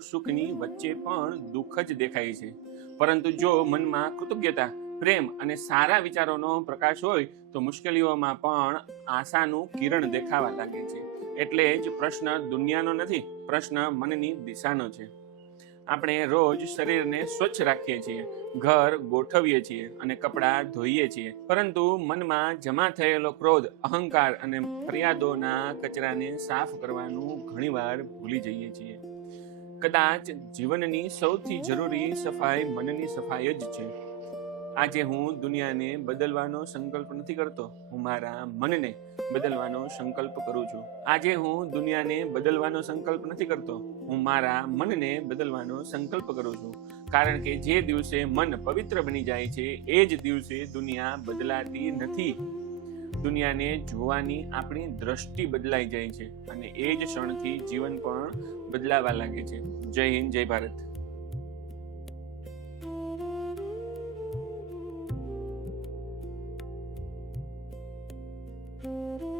સુખની વચ્ચે પણ દુઃખ જ દેખાય છે. પરંતુ જો મનમાં કૃતજ્ઞતા, પ્રેમ અને સારા વિચારોનો પ્રકાશ હોય તો મુશ્કેલીઓમાં પણ આશાનું કિરણ દેખાવા લાગે છે. એટલે જ પ્રશ્ન દુનિયાનો નથી, પ્રશ્ન મનની દિશાનો છે. આપણે રોજ શરીરને સ્વચ્છ રાખીએ છીએ, ઘર ગોઠવીએ છીએ અને કપડાં ધોઈએ છીએ, પરંતુ મનમાં જમા થયેલો ક્રોધ, અહંકાર અને ફરિયાદોના કચરાને સાફ કરવાનું ઘણીવાર ભૂલી જઈએ છીએ. કદાચ જીવનની સૌથી જરૂરી સફાઈ મનની સફાઈ જ છે. આજે હું દુનિયાને બદલવાનો સંકલ્પ નથી કરતો, હું મારા મનને બદલવાનો સંકલ્પ કરું છું. આજે હું દુનિયાને બદલવાનો સંકલ્પ નથી કરતો, હું મારા મનને બદલવાનો સંકલ્પ કરું છું. કારણ કે જે દિવસે મન પવિત્ર બની જાય છે એ જ દિવસે દુનિયા બદલાતી નથી. દુનિયાને જોવાની આપણી દ્રષ્ટિ બદલાઈ જાય છે અને એ જ ક્ષણથી જીવન પણ બદલાવા લાગે છે. જય હિન્દ, જય ભારત. thank you